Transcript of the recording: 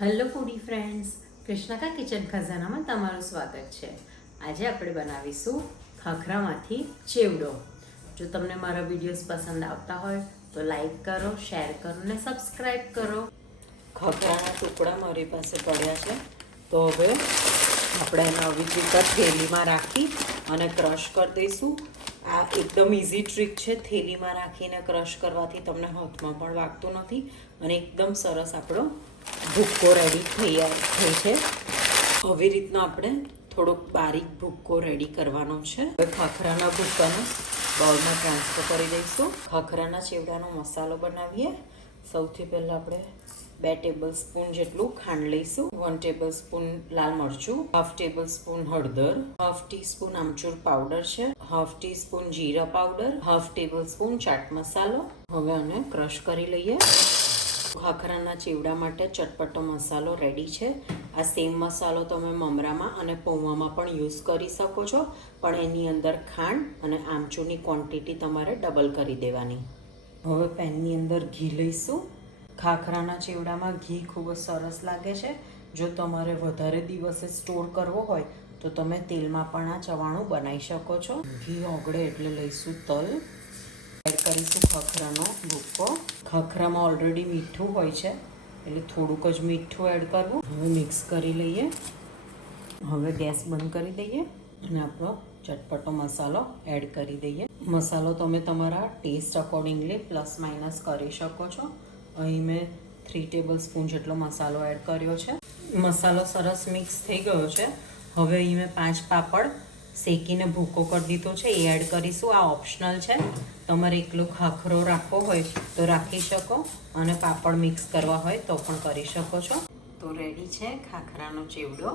Hello ફૂડી friends, કૃષ્ણકા kitchen ખજાનામાં તમારું સ્વાગત છે. આજે આપણે બનાવીશું ખાખરામાંથી ચેવડો. જો તમને મારા વિડીયોઝ પસંદ આવતા હોય તો લાઈક કરો, શેર કરો અને સબસ્ક્રાઈબ કરો. ખાખરાના ટુકડા મારી પાસે પડ્યા છે, તો હવે આપણે એને આવી રીતે થેલીમાં રાખી અને ક્રશ કરી દઈશું. આ એકદમ ઇઝી ટ્રીક છે. થેલીમાં રાખીને ક્રશ કરવાથી તમને હાથમાં પણ વાગતું નથી અને એકદમ સરસ આપણો ભૂક્કો રેડી થઈ છે. આવી રીતના આપણે થોડોક બારીક ભૂક્કો રેડી કરવાનો છે. હવે ખાખરાના ભૂક્કાને બાઉલમાં ટ્રાન્સફર કરી દઈશું. ખાખરાના ચેવડાનો મસાલો બનાવીએ. સૌથી પહેલાં આપણે 2 ટેબલ સ્પૂન જેટલું ખાંડ લઈશું, 1 ટેબલ સ્પૂન લાલ મરચું, 1/2 ટેબલ સ્પૂન હળદર, 1/2 ટીસ્પૂન આમચૂર પાવડર છે, 1/2 ટીસ્પૂન જીરા પાવડર, 1/2 ટેબલ સ્પૂન ચાટ મસાલો. હવે આને ક્રશ કરી લઈએ. ખાખરાના ચેવડા માટે ચટપટો મસાલો રેડી છે. આ સેમ મસાલો તમે મમરામાં અને પૌવામાં પણ યુઝ કરી શકો છો, પણ એની અંદર ખાંડ અને આમચૂરની ક્વોન્ટિટી તમારે ડબલ કરી દેવાની. હવે પેનની અંદર ઘી લઈશું. ખાખરાના ચેવડામાં ઘી ખૂબ જ સરસ લાગે છે. જો તમારે વધારે દિવસે સ્ટોર કરવો હોય તો તમે તેલમાં પણ આ ચવાણું બનાવી શકો છો. ઘી ઓગળે એટલે લઈશું તલ. એડ કરીશું ખાખરાનો ભૂક્કો. ખાખરામાં ઓલરેડી મીઠું હોય છે એટલે થોડુંક જ મીઠું એડ કરવું. હવે મિક્સ કરી લઈએ. હવે ગેસ બંધ કરી દઈએ અને આપણો ચટપટો મસાલો એડ કરી દઈએ. મસાલો તમે તમારા ટેસ્ટ અકોર્ડિંગલી પ્લસ માઇનસ કરી શકો છો. અહીં મેં 3 ટેબલ સ્પૂન જેટલો મસાલો એડ કર્યો છે. મસાલો સરસ મિક્સ થઈ ગયો છે. હવે અહીં મેં 5 પાપડ શેકીને ભૂકો કરી દીધો છે, એ એડ કરીશું. આ ઓપ્શનલ છે, તમારે એકલો ખાખરો રાખવો હોય તો રાખી શકો અને પાપડ મિક્સ કરવા હોય તો પણ કરી શકો છો. તો રેડી છે ખાખરાનો ચેવડો.